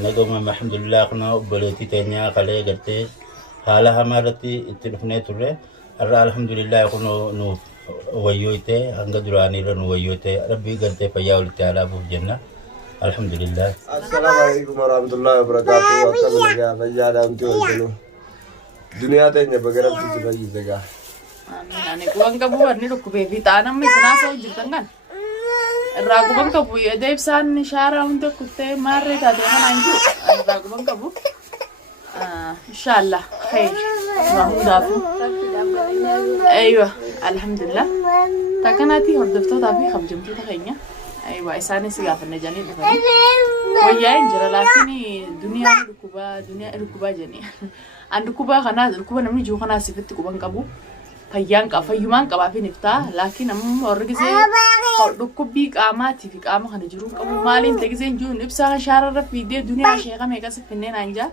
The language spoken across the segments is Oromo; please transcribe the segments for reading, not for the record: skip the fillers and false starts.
نقوم الحمد لله كنا بلوتي تانية خليه قرتي حالها مرتي التلفونات ترى الحمد لله كنا نو ويوته عندنا رانو ويوته ربي قرتي فياول تعالى أبو جنة الحمد لله. السلام عليكم ورحمة الله وبركاته. وكم لك فجأة أنت وجنو دنيا تانية بقرب تجيبي زكاة. أنا كوان كبوار نيرو كبي في تانا مسنا سو جتنgan. Raguban kabu ya deh pesan syara untuk kute mari tadi kan anju. Raguban kabu. Insyaallah khair. Mahmudafu. Aywa, alhamdulillah. Takanati hordofto tapi khabjumtu takainya. Aywa, isane sih gak pernah jani depan. Wajah injera lakini dunia rukuba jani. Andu kuba namni juga kana sifat kuban kabu. Fayyumaan qabaa fi niftaa laakiin ammoo warri gisee dhukkubii qaamaati fi qaama kana jiru qabu maaliin tagiseen jiruun ibsaa shaararra fiidee duniyaa sheekame akkasii finneen hanja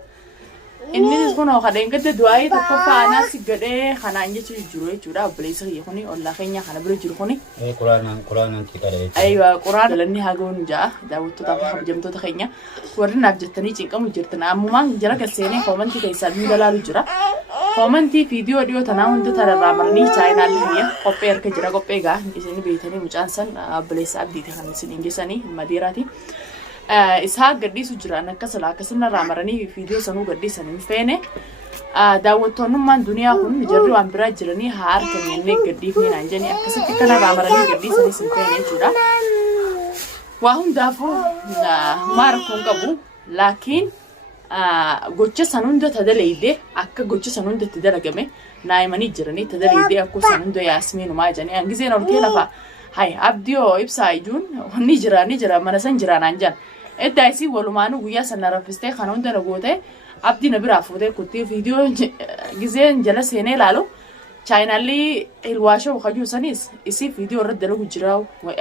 innis kun kadeen gadda du'aayii tokko faanaa si gadhee kanaan jechuun jiru jechuudha obboleessa kiyya kuni ollaa keenya kana bira jiru kuni. Quraanaan kitara. Aywa quraan galanni hagoon ja'a daawwattootaa fi kabajamtoota keenya warri naaf jettanii cinqamu jirtan ammumaan jara galseenee koomantii keessaa ni dalaalu jira. Komanti video dia tanah untuk tarara marni channel ni ya, kopi erke jera kopi ga, di sini beritanya mucansan belesa abdi tekan di sini ingisani madirati. Ishak gadi sujura nak kesana ramarani video sanu gadi sanin fene. Dawat tonumman dunia pun jadi ambira jerani har kenyenne gadi ni anjani akasih kana ramarani gadi sani fene jura. Wahun dafu markon kabu, lakin gocha sanunda tadaleide akka gocha sanunda tadalagame naimani jirani tadaleide akku sanunda yasmin ma jani angizeen orkee lafa hay abdio ibsaayjun ni jira manasan jira nanjan eddaisi walumaanu guyya sanarafiste kanunda nagote abdi nabira fude kutti video gizeen jala sene lalo chainali ilwasho khaju sanis isi video raddalu jiraw wa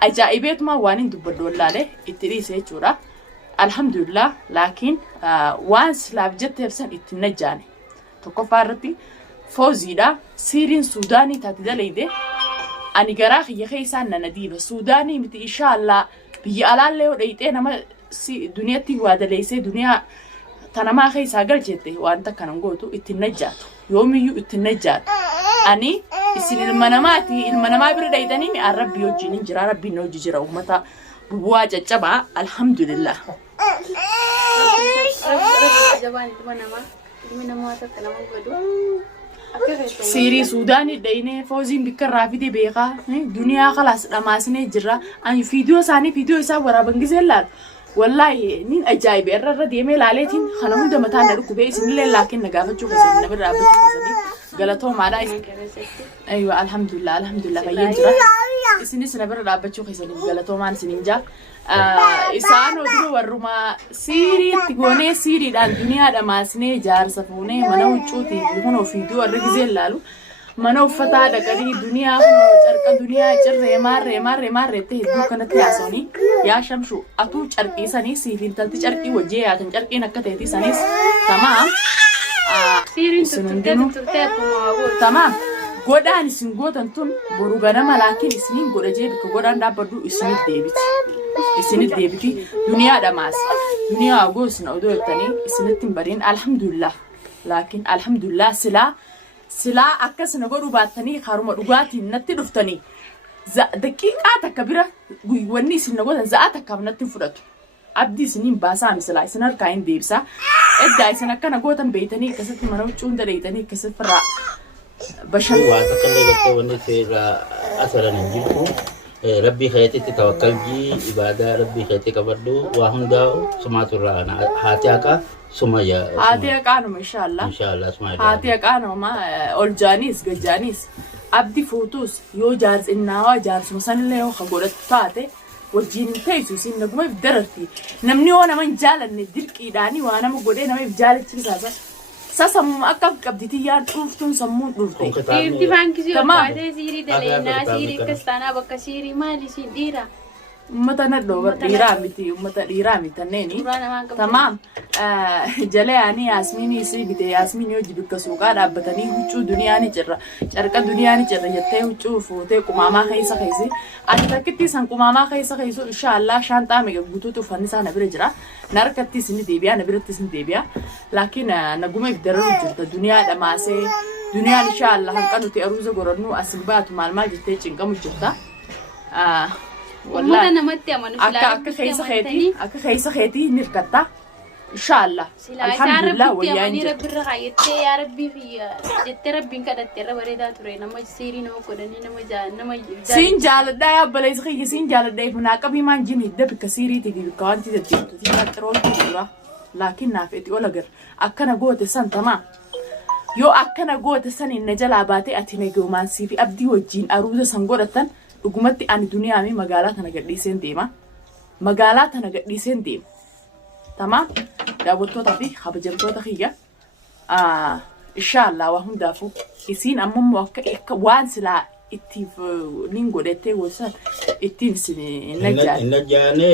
ajaibat ma wanin dubbadolale itrise chura alhamdulillah lakin once labjet tefsan itnajani tokofarati fawzida sirin sudani tatidaleide ani garakh yakhaysan nadiba sudani mit inshallah bi alalle odayte nama si duniyati wadaleyse duniya tanama khaysa galjete wanta kanangoto itnajat yomiyu itnajat ani isil ilmanama birdaytani mi arabbi yojinin jira rabbi nojijira ummata buwaja jaba alhamdulillah. Siri Sudani dayne fawzin bikar rafide beqa dunia khalas damasne jirra an video isa waraban gizelal wallahi nin ajaib erra diyeme laletin khanamu da mata na rukube isin lakin nagafachu khasan nabir abachu khasani galato mala aywa alhamdulillah bayin jira isin nabir abachu khasani galato man sininja isano duru waruma siri dan dunia da masne jar safune mana uchuti hono video argizel mana ufata da kadi dunia charqa dunia cirre marre te dukana tiasoni ya shamshu atu charqi sani sifin talti charqi wajje ya tan charqi nakate ti sanis tamam sirin turte tamam godaan isin gootan tun boru ganama laakiin isinin godha jeebika godhaan dhaabbadhu isinit deebiti duniyaa dhamaas duniyaa goosna odoo jettanii isinitti hin bariin alhamdulillah laakiin alhamdulillah silaa akkasina godhu baattanii haruma dhugaatiin natti dhuftanii daqiiqaa takka bira wanni isin gootan za'a takkaaf natti fudhatu abdii isiniin baasaa misilaa isin harkaa hin deebisaa eddaa isin akkana gootan beeytanii akkasitti mana huccuu hunda dheeytanii akkasitti firraa بشر واتقلي لك ونسير أثرا نجيبه ربي خيتي توكل جي عبادة ربي خيتي كبردو وهم داو سمعت الرانا هاتياكا سمايا هاتياكا إن شاء الله سمايا هاتياكا ما أولجانيس جانيس أبدي فوتوس يو جارز إنها جارز مثلا اللي هو خبرت فاتي وجين تيسوسين نقوم بدرتي نمني وانا من جال نديرك إيداني وانا مقولين أنا بجالة ترساسا ساسم أكب كبديتيان أوفتون سمون أوفتي. إنتي فانكسي وقاعدة سيري دلنا سيري كستانا بكسيري مالي سيديرا. مثلا لو إيرامي تنيني. تمام. jala yaani yaasmiinii si bite yaasmiinii hojii bikka suuqaa dhaabbatanii huccuu duniyaa ni jirra carqa duniyaa ni jirra jettee huccuu fuutee qumaamaa keessa keessi ati takkitti san qumaamaa keessa keessu inshaallah shaanxaa miga guutuutu uffanni isaa na bira jira na harkattis ni deebi'a na birattis ni deebi'a laakiin naguma ibdaruu jirta duniyaa dhamaasee duniyaan inshaallah hanqa nuti aruuza gorannu asin baatu maal jettee cinqamu jirta والله أنا متى ما نفلا أكا خيسة خيتي نركضها إن شاء الله الحمد لله ويانجي ربي رغايت يا ربي في جت ربي كذا ترى وريدا ترى نما سيري نما كودني نما سين جال ده يا بلاي خيجي سين جال ده هناك بيمان جيني ده بكسيري تجي بكانتي تجي ترول تجيبه لكن نافيتي ولا غير أكنا جوة سن تمام يو أكنا جوة سن النجال عباتي أتينا جومان سيفي أبدي وجين أروز سنقولتن dhugumatti ani duniyaa mi magaalaa tana gadhiiseen deema magaalaa tana gadhiiseen deema tamam daawwattoota fi kabajamtoota kiyya inshallah waa hundaafu isiin ammoo akka waan silaa ittiif nin godhettee gosan ittiin sin najjaane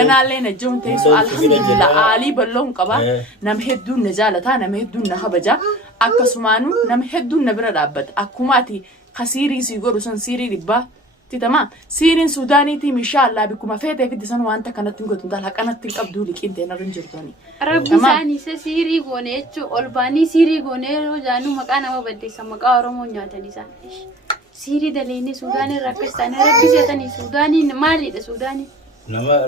ganaallee najjoon teessu alhamdulillah aalii balloon qaba nam hedduun na jaalataa nam hedduun na kabaja akkasumaanuu nam hedduun na bira dhaabbata akkumaati خسيري سيقولوا سن سيري ربا تمام سيرين سوداني تي إن شاء الله بكم فاتة في دسان وانت كانت تقول تندال كانت تقبضوا لك أنت أنا رنجرتوني ربي ساني سيري غونيتشو ألباني سيري غونيرو جانو مكانا ما بدي سمكا أرومون جاتني سانيش سيري دليني سوداني راكستاني ربي سيتني سوداني مالي ده سوداني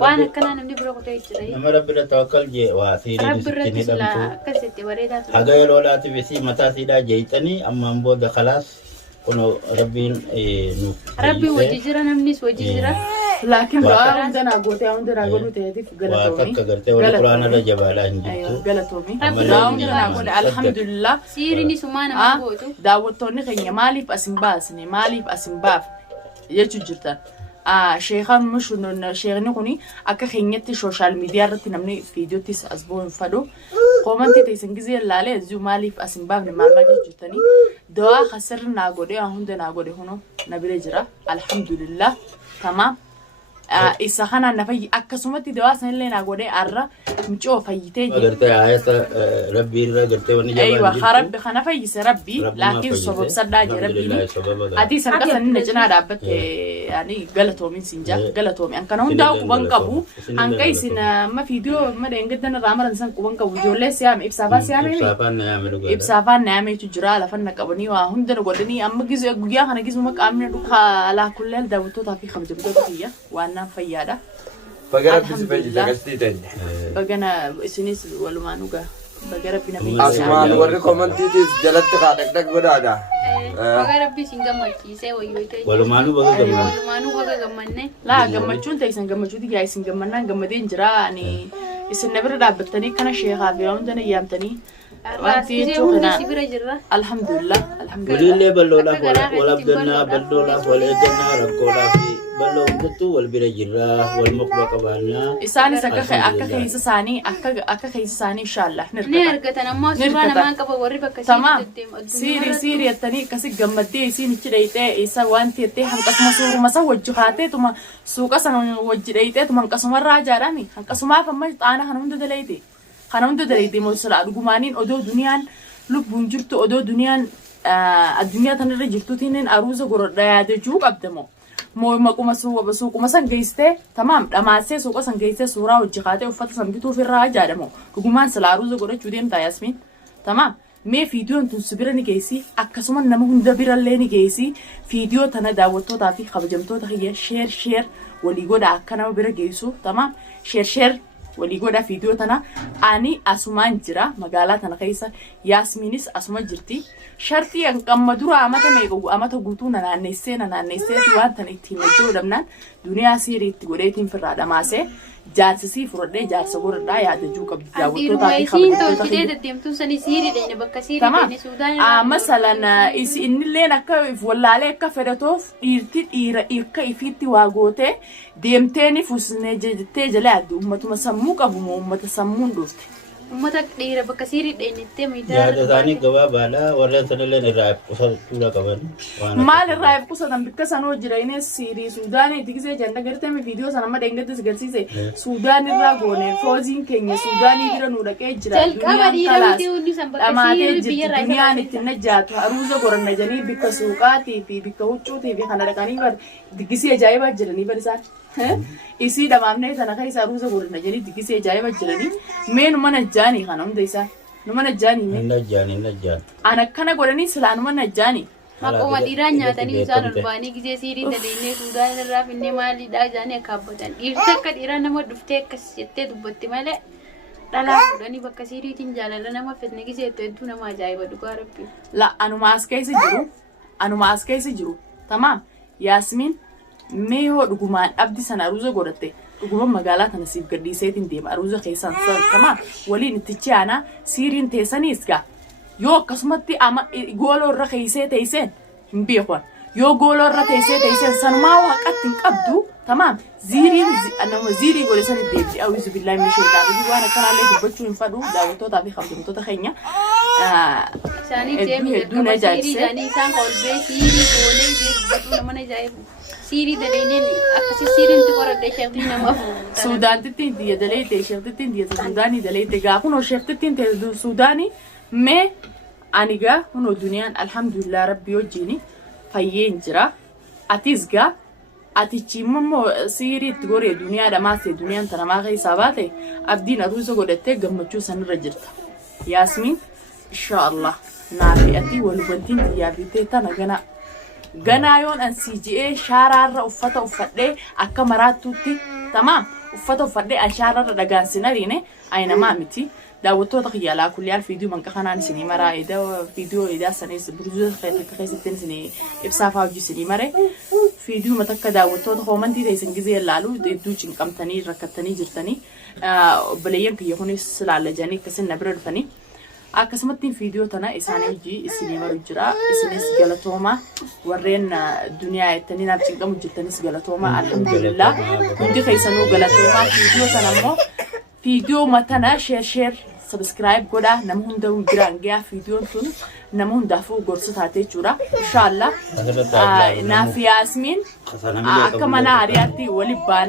وانا كنا نمدي بروكو تيجري نما ربي توكل جي واسيري ربي رتسلا كسيتي وريدا هذا ولا تبسي متى سيدا جيتني أما مبود خلاص كنوا ربين ربي وجيجرا نمنيس وجيجرا لكن دعاء عندنا قوتي عندنا قولوا تهدي في قلتومي وقلتومي والقرآن لا جبالا أيوة قلتومي دعاء عندنا قول الحمد لله سيرني سمانا ما قوتو دعوتوني خيني مالي في أسنباسني مالي في أسنباف يجو جرتان شيخا مش إنه شيخني كوني أكا خينيتي سوشيال ميديا رتي نمني فيديو تيس أسبوع فدو قومنتي تيسنجزي اللالي زو مالي في أسنباف نمال مالي جرتاني دعاء خسر ناقودي أهون ناقودي هونو نبي جرا الحمد لله تمام إسخنا نفي أكسومتي دعاء سنلي ناقودي أرى مشوف فيتي قلتي آية ربي قلتي وني أيوة خرب خنا فيس ربي لكن سبب صدق ربي هذه سنة سنة جنا رابط يعني قلتهم من سنجا قلتهم يعني كانوا داو كوبان كابو أنكاي سنا ما فيديو ما دينجدنا رامر إنسان كوبان كابو جولة سيام إبسافا سيامي إبسافا نعمي تجرا لفنا كابني وهندنا قدني أما جزء جوجا خنا جزء ما كامل دوك على كل الدوتو تافي خمسة بدو فيها وأنا فيادا بقرب بسبيجي تكستي تاني بقنا سنيس ولما نوجا بقرب بنا أسمان وريكم أنتيتيس جلت قادك دك بدادا بقرب بسنجا مكيسة ويوتي ولما نو بقى جمّن ولما نو بقى جمّن لا جمّن تيسن جمّن دي جاي سن جمّن جمّدين جرا يعني اسن نبر دابتني كنا شيخ أبيهم دنا يامتني وانتي تشوفنا الحمد لله الحمد لله ولله بلولا ولا بدنا بلولا ولا بدنا ركولا في بلو دتو والبرجرا والمقبة قبلنا إساني أكا خيس ثاني إن شاء الله نركتنا ما سبحان ما كبر وربك تمام سيري التاني كسي جمدي سيني كريتة إسا وانتي تي هم قسم سور مسا وجهاته تما سوق سن وجريته تما قسم الراجع رامي قسم ما فما أنا هنمد دليتي خنمد دليتي موسر أرجومانين أدو دنيان لب بنجرتو أدو دنيان الدنيا تنرى جرتو تينين أروزة قرر رياضة جوك أبدمو مقوم سوق مثلا جيسته تمام لما أسي سوق مثلا جيسته صورة وجهاته وفتح سمكتو في الراجع دمو رجومان سلاروزة قرر جودين تياسمين تمام ما فيديو أنتم سبيرني جيسي أكسوما نمهون دبير اللي جيسي فيديو تنا دعوتو تافي خبجمتو تخيل شير واللي يقول أكنا بير جيسو تمام شير واللي يقول فيديو تنا أني أسمان جرا مقالات أنا كيسة ياسمينيس أسمان جرتي شرطي أن كم مدورة أمتى ما يقول أمتى قلتونا أنا نسيت وانت نتيم الجو دمنا دنيا سيري تقوليتين في الرادة ماسة جالسي فرده جالس قرر يا دجوك بداوتو تاكي خبرتو تمام مثلا إن اللي نكيف ولا عليك كفرتوف إيركا يفيتي واجوته ديمتني فوسنة جدتي جلاد وما تسموك أبو ما تسمون دوست ummata dhiira bakka siirii dheenettee yaada isaanii gabaabaadha warreen sanillee irraa qusachuu qaban maal irraa qusatan bikka sanoo jireenis siirii Suudaanii digisee janda gartame viidiyoo sana amma dheengattis garsiise Suudaan irraa goone fooziin keenya Suudaanii bira nu dhaqee jira jalqaba dhiira miti hundi san bakka siirii biyya irraa duniyaan itti najjaatu haruuza goranna janii bikka suuqaatii fi bikka huccuutii fi kana dhaqanii bar digisee ajaa'ibaa jiranii bar isaan isii dhamaamnee sana kan isaa haruuza goranna janii digisee ajaa'ibaa jiranii mee numa najjaanii kana hunda isaa numa najjaanii najjaan ana akkana godhanii silaa numa najjaanii Maquma dhiiraan nyaatanii isaan olbaanii gisee siirii dadeenyee Suudaan irraa finnee maaliidhaa jaanii akka abbatan. Dhiirti akka dhiiraa nama dhuftee akkas jettee dubbatti malee dhalaa fuudhanii bakka siiriitiin jaalala nama fedne gisee hedduu nama ajaa'iba dhugaa rabbi. La anuma as keessa jiru tamaam Yaasmiin mee hoo dhugumaan dhabdi sana aruuza godhatte dhugumaan magaalaa kana siif gadhiiseetiin deema aruuza keessaan tamaam waliin ittichi aanaa siiriin teessaniis gaa. Yoo akkasumatti ama gooloo irra keessee teesseen hin beekon yoo gooloo irra teesseen sanumaa waaqatti hin qabdu tamaam ziiriin nama ziirii godhe san deebi'ee awwizu billaahi min shaytaan waan akkanaallee dubbachuu hin fadhu daawwattootaa fi kabajamtoota keenya isaanii deemee siirii isaan kolbee siirii goolee dubbachuu nama ajaa'ibu siirii daleeneen akkasii siiriin qoradhee sheeftii nama Suudaantittiin biyya daleete sheeftittiin biyya Suudaanii daleete gaafunoo sheeftittiin ta'e Suudaanii mee aniga huno duniyaan alhamdulillah rabbi wajjini fayyeen jira atis gaa atichi immoo siiriitti goree duniyaa dhamaase duniyaan tanamaa keessaa baate abdiin aruusa godhattee gammachuu sanirra jirta Yaasmiin inshaallah naafi ati walubantiin xiyyaafitee tana ganaa yoon an CGA shaaraarra uffata uffadhee akka maraattuutti tamaam uffata uffadhee an shaaraarra dhagaansinariine ayinamaa miti daawwattoota kiyyaalaa kulliyaal fiidiyoo manqa kanaan isinii maraa fiidiyoo edaa sanis burjuu keessatti isinii ibsaafaa hojii isinii mare fiidiyoo matakka daawwattoota hoomantii ta'e gizee laalu hedduu cinqamtanii rakkattanii jirtanii obboleeyyan kiyya kunis laalajanii akkasin na bira dhufanii akkasumatti fiidiyoo tana isaanii hojii isinii maru jira isinis galatoomaa warreen duniyaa jettanii naaf cinqamu jirtanis galatoomaa alhamdulillah hundi keessanuu galatoomaa fiidiyoo tana immoo video matana share subscribe goda nama hunda biraan gaya video tun nama hundaafuu gorsa taatee jechuudha inshallah naaf Yaasmiin akka mana hariyaatti wali baana